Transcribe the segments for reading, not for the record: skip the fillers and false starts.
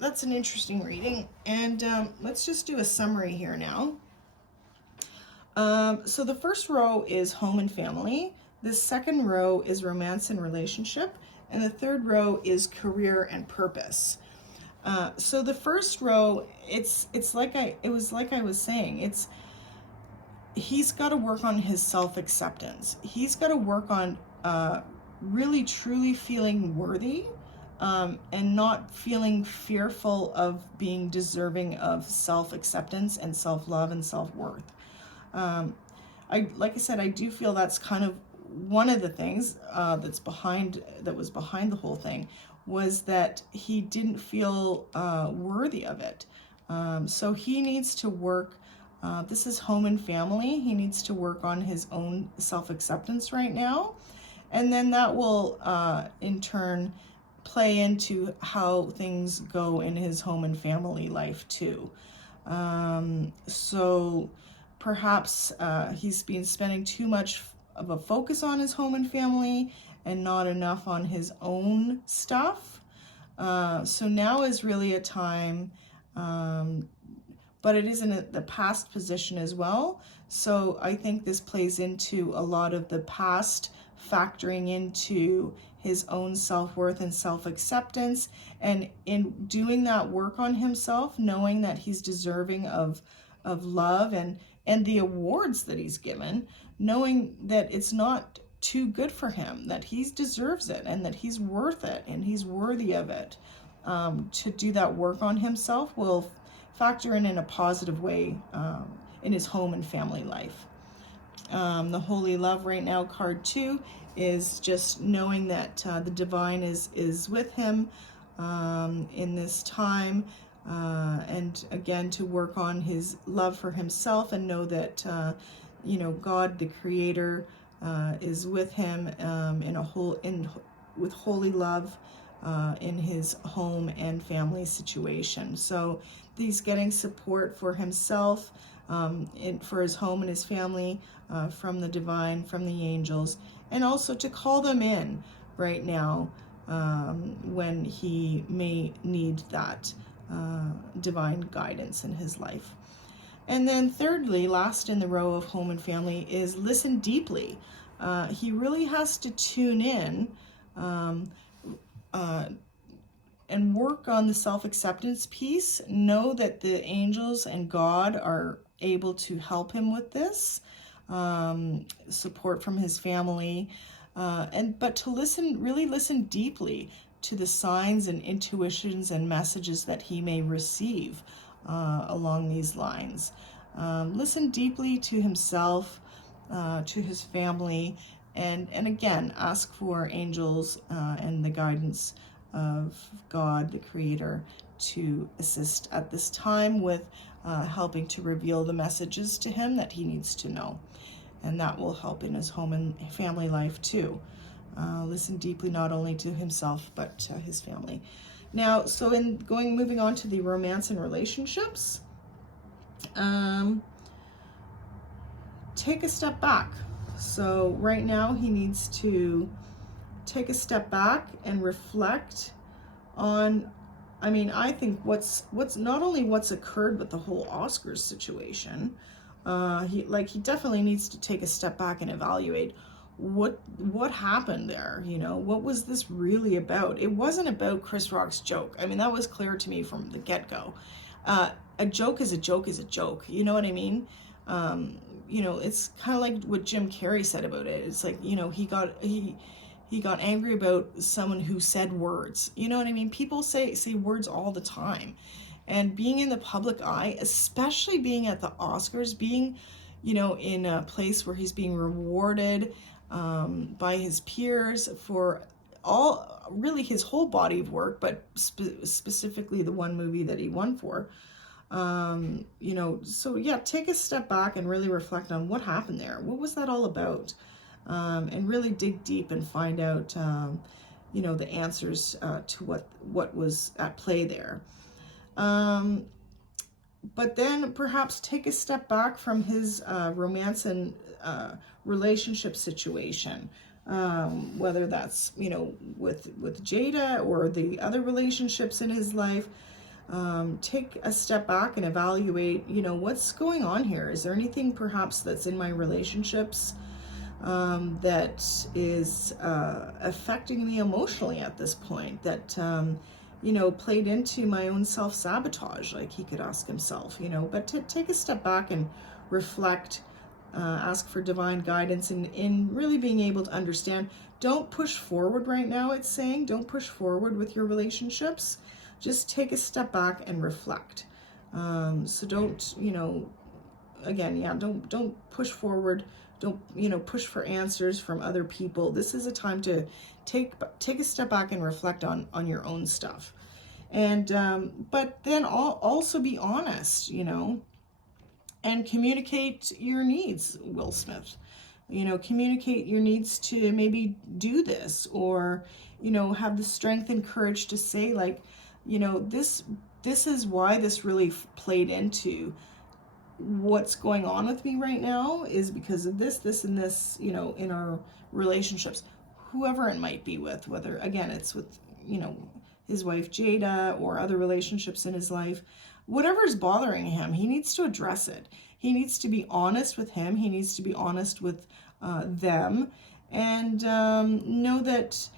that's an interesting reading. And let's just do a summary here now. So the first row is home and family. The second row is romance and relationship. And the third row is career and purpose. So the first row, it's like I was saying, he's got to work on his self-acceptance. He's got to work on really truly feeling worthy, and not feeling fearful of being deserving of self-acceptance and self-love and self-worth. Like I said, I do feel that's kind of one of the things that was behind the whole thing, was that he didn't feel worthy of it. So he needs to work. This is home and family. He needs to work on his own self-acceptance right now. And then that will, in turn, play into how things go in his home and family life too. So perhaps he's been spending too much of a focus on his home and family and not enough on his own stuff. So now is really a time, but it is in the past position as well. So I think this plays into a lot of the past factoring into his own self-worth and self-acceptance, and in doing that work on himself, knowing that he's deserving of love and the awards that he's given, knowing that it's not too good for him, that he deserves it and that he's worth it and he's worthy of it. To do that work on himself will factor in a positive way in his home and family life. The Holy Love right now, card 2, is just knowing that the divine is with him in this time, and again to work on his love for himself and know that God the Creator is with him with holy love in his home and family situation. So he's getting support for himself, for his home and his family, from the divine, from the angels, and also to call them in right now when he may need that divine guidance in his life. And then thirdly, last in the row of home and family, is listen deeply. He really has to tune in and work on the self-acceptance piece. Know that the angels and God are able to help him with this, support from his family, but to really listen deeply to the signs and intuitions and messages that he may receive along these lines. Listen deeply to himself, to his family, and again, ask for angels and the guidance of God, the Creator, to assist at this time with helping to reveal the messages to him that he needs to know. And that will help in his home and family life too. Listen deeply not only to himself, but to his family. Now, so moving on to the romance and relationships, take a step back. So right now he needs to take a step back and reflect on, I think what's not only what's occurred with the whole Oscars situation. He definitely needs to take a step back and evaluate what happened there. What was this really about? It wasn't about Chris Rock's joke. That was clear to me from the get-go. A joke is a joke is a joke. You know what I mean? It's kind of like what Jim Carrey said about it. It's like, he got angry about someone who said words. You know what I mean? People say words all the time. And being in the public eye, especially being at the Oscars, being, in a place where he's being rewarded by his peers for really his whole body of work, but specifically the one movie that he won for. So yeah, take a step back and really reflect on what happened there. What was that all about? And really dig deep and find out, the answers to what was at play there. But then perhaps take a step back from his romance and relationship situation, whether that's with Jada or the other relationships in his life. take a step back and evaluate, what's going on here. Is there anything perhaps that's in my relationships that is affecting me emotionally at this point, that played into my own self-sabotage, like he could ask himself, but to take a step back and reflect, ask for divine guidance, and in really being able to understand. Don't push forward right now, it's saying. Don't push forward with your relationships. Just take a step back and reflect. So don't, again, don't push forward. Don't, push for answers from other people. This is a time to take a step back and reflect on your own stuff. And, but then also be honest, and communicate your needs, Will Smith. Communicate your needs to maybe do this, or, have the strength and courage to say, like, this is why this really played into what's going on with me right now, is because of this, and this, in our relationships, whoever it might be with, whether, again, it's with, his wife Jada, or other relationships in his life. Whatever is bothering him, he needs to address it. He needs to be honest with him. He needs to be honest with them, and know that,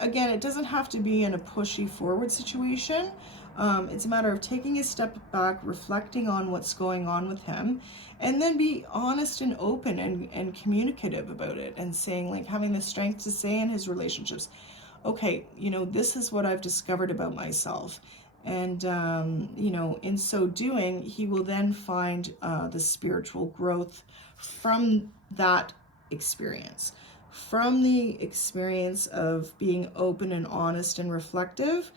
again, it doesn't have to be in a pushy forward situation. It's a matter of taking a step back, reflecting on what's going on with him, and then be honest and open and communicative about it, and saying, like, having the strength to say in his relationships, okay, this is what I've discovered about myself. And, in so doing, he will then find the spiritual growth from that experience. From the experience of being open and honest and reflective,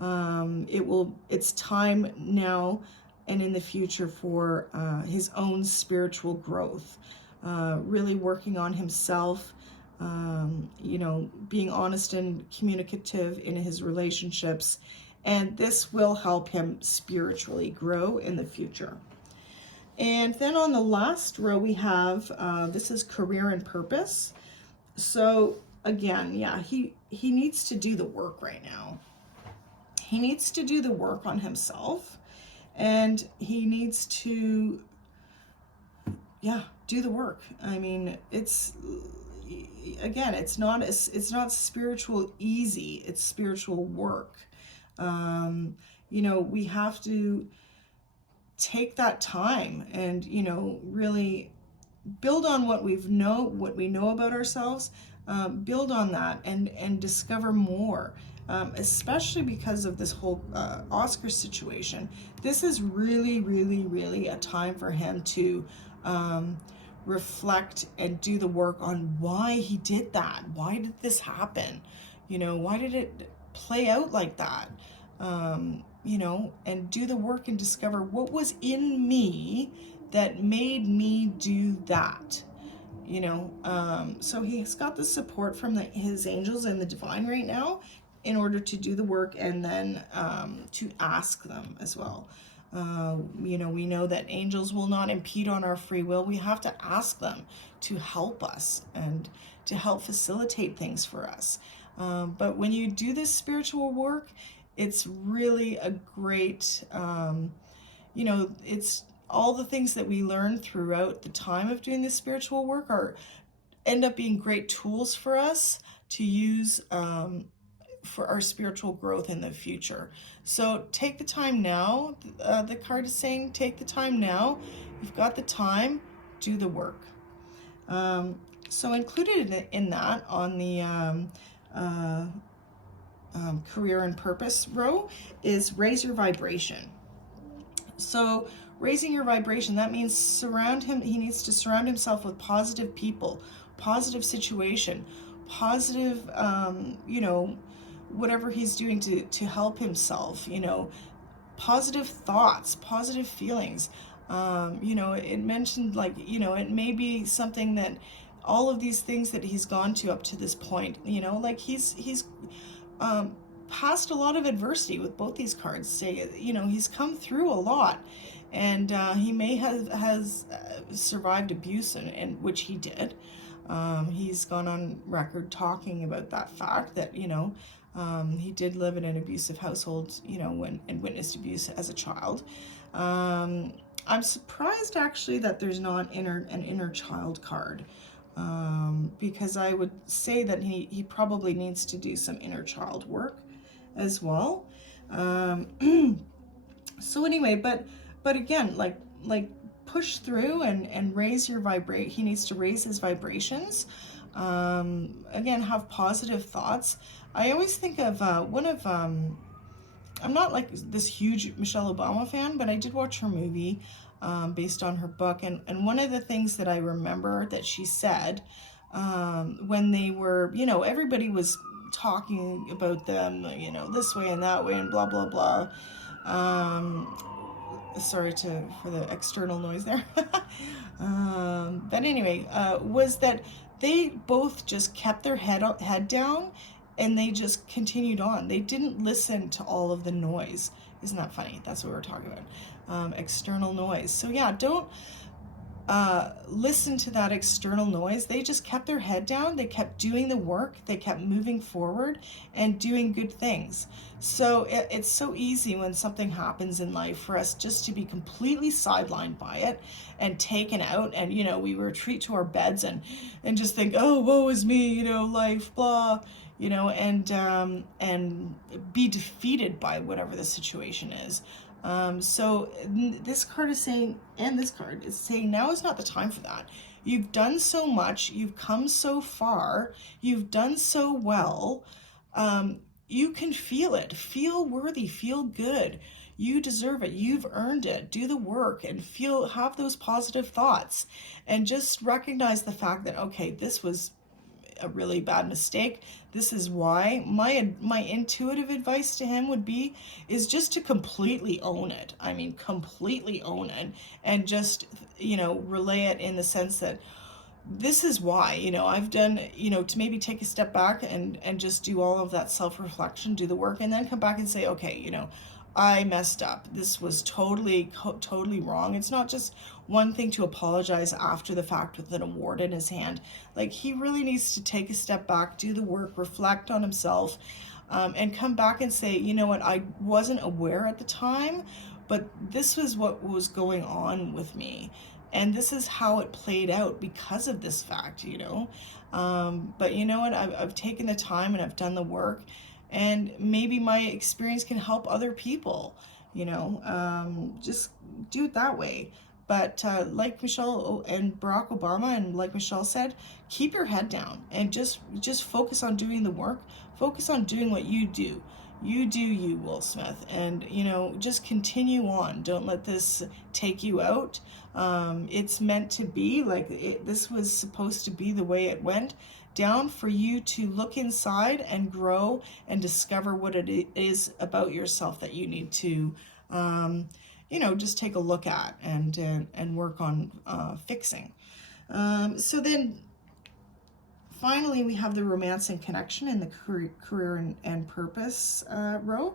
it's time now and in the future for his own spiritual growth, really working on himself, being honest and communicative in his relationships, and this will help him spiritually grow in the future. And then on the last row we have, this is career and purpose. So again, yeah, he needs to do the work right now. He needs to do the work on himself, and he needs to, do the work. I mean, it's not spiritual easy, it's spiritual work. We have to take that time and, really build on what we know about ourselves, build on that and discover more, especially because of this whole Oscar situation. This is really, really, really a time for him to reflect and do the work on why he did that. Why did this happen? Why did it play out like that? And do the work and discover what was in me that made me do that. So he's got the support from his angels and the divine right now in order to do the work, and then to ask them as well. We know that angels will not impede on our free will. We have to ask them to help us and to help facilitate things for us. But when you do this spiritual work, it's really a great, it's all the things that we learn throughout the time of doing this spiritual work end up being great tools for us to use for our spiritual growth in the future. So take the time now. The card is saying, take the time now. You've got the time, do the work. So included in that on the career and purpose row is raise your vibration. So raising your vibration, that means he needs to surround himself with positive people, positive situation, positive, whatever he's doing to help himself, positive thoughts, positive feelings. It mentioned, like, it may be something that all of these things that he's gone to up to this point, like he's passed a lot of adversity with both these cards. Say, he's come through a lot, and he may has survived abuse, and which he did. He's gone on record talking about that fact that He did live in an abusive household, you know, and witnessed abuse as a child. I'm surprised actually that there's not an inner child card, because I would say that he probably needs to do some inner child work as well. So anyway, but again, like push through and raise your vibrate. He needs to raise his vibrations. Again, have positive thoughts. I always think of one of I'm not like this huge Michelle Obama fan, but I did watch her movie based on her book, and one of the things that I remember that she said when they were, you know, everybody was talking about them, you know, this way and that way and blah blah blah. Sorry for the external noise there. But anyway, was that they both just kept their head down, and they just continued on. They didn't listen to all of the noise. Isn't that funny? That's what we're talking about. External noise. So yeah, don't listen to that external noise. They just kept their head down. They kept doing the work. They kept moving forward and doing good things. So it's so easy when something happens in life for us just to be completely sidelined by it and taken out, and you know, we retreat to our beds and just think, oh, woe is me, you know, life, blah, you know, and be defeated by whatever the situation is. So this card is saying, and this card is saying, now is not the time for that. You've done so much. You've come so far. You've done so well. You can feel it. Feel worthy. Feel good. You deserve it. You've earned it. Do the work and have those positive thoughts, and just recognize the fact that, okay, this was a really bad mistake. This is why. My intuitive advice to him would be is just to completely own it. I mean, completely own it, and just, you know, relay it in the sense that this is why, you know, I've done, you know, to maybe take a step back and just do all of that self-reflection, do the work, and then come back and say, okay, you know, I messed up. This was totally wrong. It's not just one thing to apologize after the fact with an award in his hand. Like, he really needs to take a step back, do the work, reflect on himself, and come back and say, you know what, I wasn't aware at the time, but this was what was going on with me. And this is how it played out because of this fact, you know. But you know what, I've taken the time and I've done the work, and maybe my experience can help other people, you know. Just do it that way. But like Michelle and Barack Obama, and like Michelle said, keep your head down and just focus on doing the work. Focus on doing what you do. You do you, Will Smith, and you know, just continue on. Don't let this take you out. It's meant to be like this was supposed to be the way it went down, for you to look inside and grow and discover what it is about yourself that you need to, you know, just take a look at and work on fixing. So then, finally, we have the romance and connection in the career and purpose row.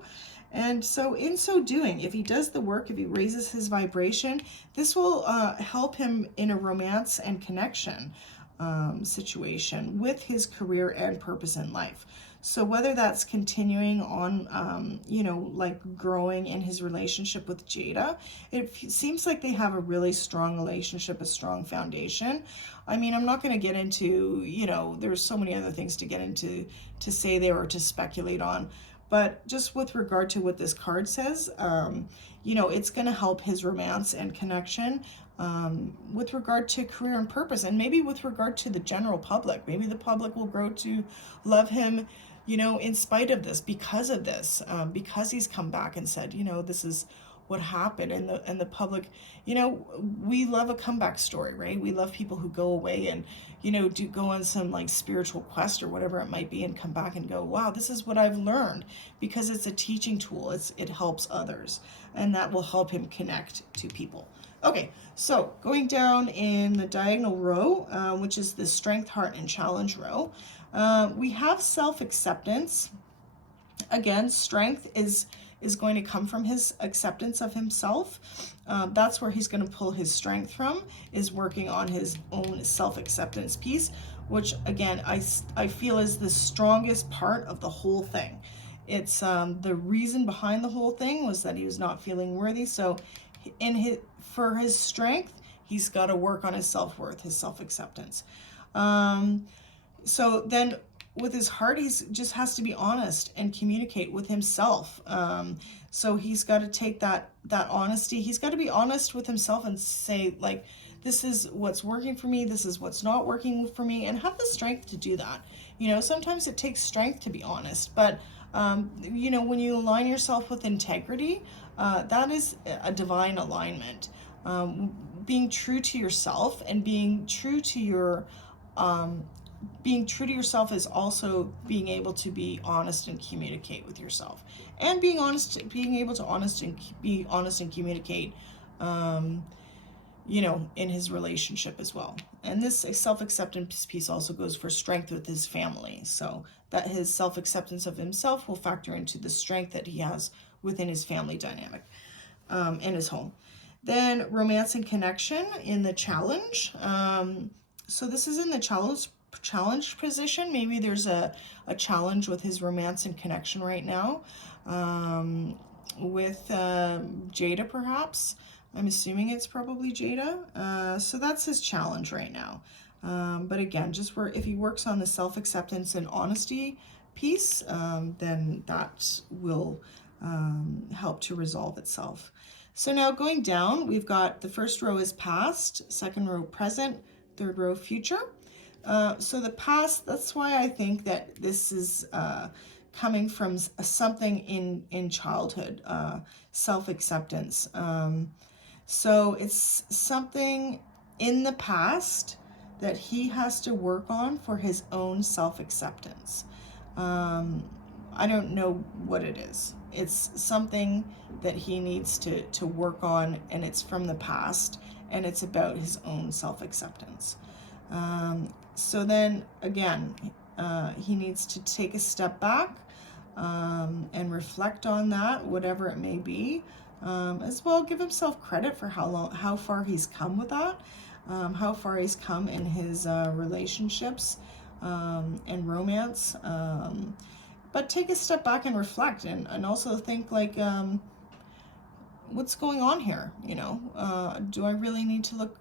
And so in so doing, if he does the work, if he raises his vibration, this will help him in a romance and connection situation with his career and purpose in life. So whether that's continuing on, you know, like growing in his relationship with Jada, it seems like they have a really strong relationship, a strong foundation. I mean, I'm not going to get into, you know, there's so many other things to get into, to say there or to speculate on. But just with regard to what this card says, you know, it's going to help his romance and connection with regard to career and purpose, and maybe with regard to the general public. Maybe the public will grow to love him, you know, in spite of this, because of this, because he's come back and said, you know, this is what happened. And the public, you know, we love a comeback story, right? We love people who go away and, you know, do go on some like spiritual quest or whatever it might be, and come back and go, wow, this is what I've learned, because it's a teaching tool. It helps others, and that will help him connect to people. Okay, so going down in the diagonal row, which is the strength, heart, and challenge row, we have self-acceptance. Again, strength is going to come from his acceptance of himself. That's where he's going to pull his strength from, is working on his own self-acceptance piece. which again, I feel is the strongest part of the whole thing. It's the reason behind the whole thing was that he was not feeling worthy. So for his strength, he's got to work on his self-worth, his self-acceptance. So then with his heart, he's just has to be honest and communicate with himself. So he's got to take that honesty. He's got to be honest with himself and say, like, this is what's working for me, this is what's not working for me, and have the strength to do that. Sometimes it takes strength to be honest, but when you align yourself with integrity, that is a divine alignment. Being true to yourself and being true to yourself is also being able to be honest and communicate with yourself, and being able to be honest and communicate, in his relationship as well. And this self-acceptance piece also goes for strength with his family, so that his self-acceptance of himself will factor into the strength that he has within his family dynamic, in his home. Then romance and connection in the challenge. So this is in the challenge position. Maybe there's a challenge with his romance and connection right now, with Jada perhaps. I'm assuming it's probably Jada. So that's his challenge right now. But again, if he works on the self-acceptance and honesty piece, then that will help to resolve itself. So now going down, we've got the first row is past, second row present, third row future. So the past, that's why I think that this is coming from something in childhood, self-acceptance. So it's something in the past that he has to work on for his own self-acceptance. I don't know what it is. It's something that he needs to work on, and it's from the past, and it's about his own self-acceptance. So then again, he needs to take a step back and reflect on that, whatever it may be. As well, give himself credit for how far he's come with that, how far he's come in his relationships and romance. But take a step back and reflect, and also think, like, what's going on here? Do I really need to look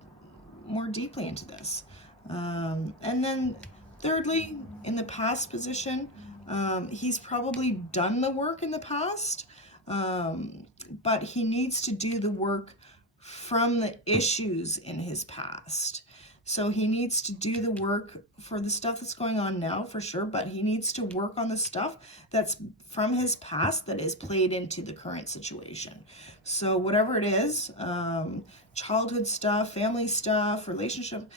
more deeply into this? And then thirdly, in the past position, he's probably done the work in the past, but he needs to do the work from the issues in his past. So he needs to do the work for the stuff that's going on now, for sure, but he needs to work on the stuff that's from his past that is played into the current situation. So whatever it is, childhood stuff, family stuff, relationship,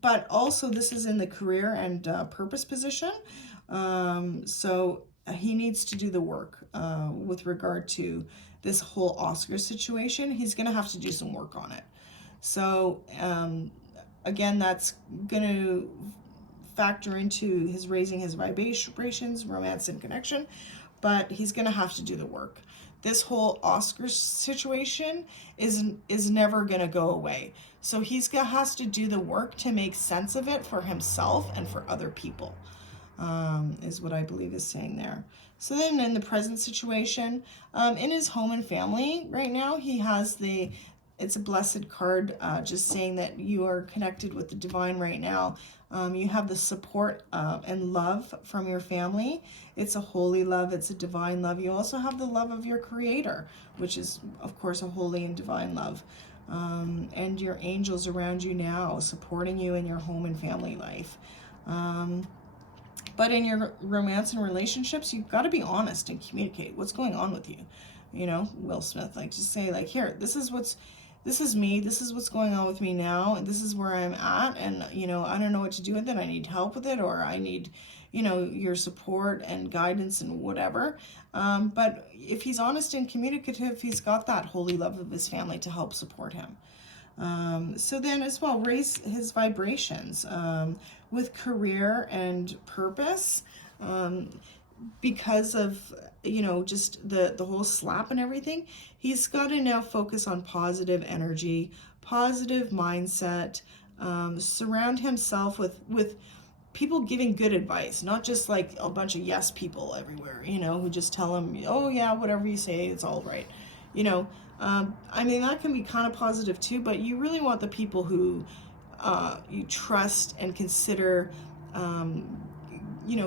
but also this is in the career and purpose position. So he needs to do the work with regard to this whole Oscar situation. He's going to have to do some work on it. So again, that's going to factor into his raising his vibrations, romance and connection, but he's going to have to do the work. This whole Oscar situation is never going to go away. So has to do the work to make sense of it for himself and for other people, is what I believe is saying there. So then in the present situation, in his home and family right now, he has it's a blessed card, just saying that you are connected with the divine right now. You have the support and love from your family. It's a holy love. It's a divine love. You also have the love of your creator, which is, of course, a holy and divine love. And your angels around you now, supporting you in your home and family life. But in your romance and relationships, you've got to be honest and communicate what's going on with you. Will Smith, like, just say, like, here, this is me, this is what's going on with me now, and this is where I'm at, and, I don't know what to do with it, I need help with it, or I need, your support and guidance and whatever. But if he's honest and communicative, he's got that holy love of his family to help support him. So then as well, raise his vibrations with career and purpose, because of, just the whole slap and everything. He's got to now focus on positive energy, positive mindset, Surround himself with people giving good advice, not just like a bunch of yes people everywhere, who just tell him, oh yeah, whatever you say, it's all right. You know, I mean, that can be kind of positive too, but you really want the people who you trust and consider,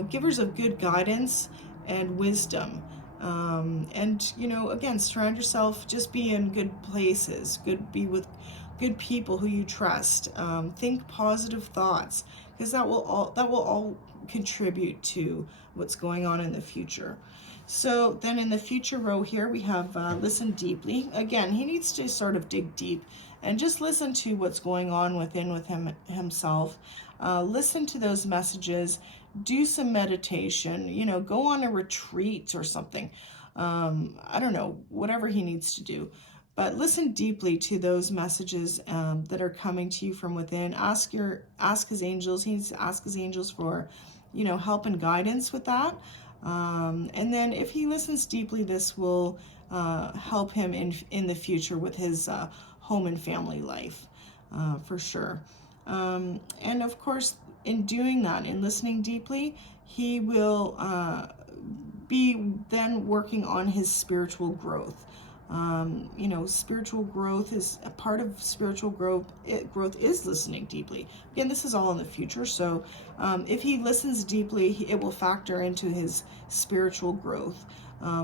givers of good guidance and wisdom. And again, surround yourself, just be in good places, be with good people who you trust. Think positive thoughts, because that will all contribute to what's going on in the future. So then in the future row here, we have listen deeply. Again, he needs to sort of dig deep and just listen to what's going on with himself. Listen to those messages. Do some meditation. Go on a retreat or something. I don't know, whatever he needs to do. But listen deeply to those messages that are coming to you from within. Ask his angels. He needs to ask his angels for, help and guidance with that. And then if he listens deeply, this will help him in the future with his home and family life, for sure. And of course, in doing that, in listening deeply, he will be then working on his spiritual growth. Spiritual growth is a part of spiritual growth. Growth is listening deeply. Again, this is all in the future. So if he listens deeply, it will factor into his spiritual growth.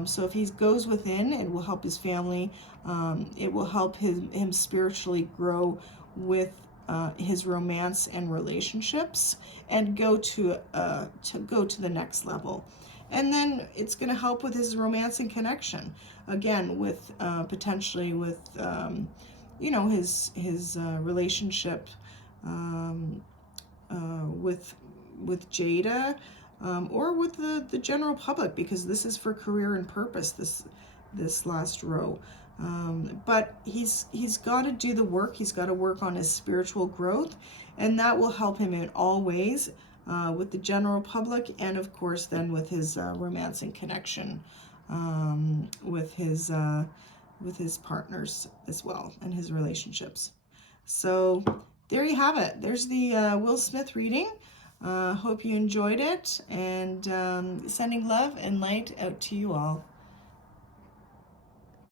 So if he goes within, it will help his family. It will help him spiritually grow with his romance and relationships, and go to the next level. And then it's going to help with his romance and connection. Again, with potentially with his relationship with Jada, or with the general public, because this is for career and purpose. This last row. But he's got to do the work. He's got to work on his spiritual growth, and that will help him in all ways, with the general public, and of course then with his romance and connection, with his partners as well, and his relationships. So there you have it. There's the Will Smith reading. Hope you enjoyed it, and sending love and light out to you all.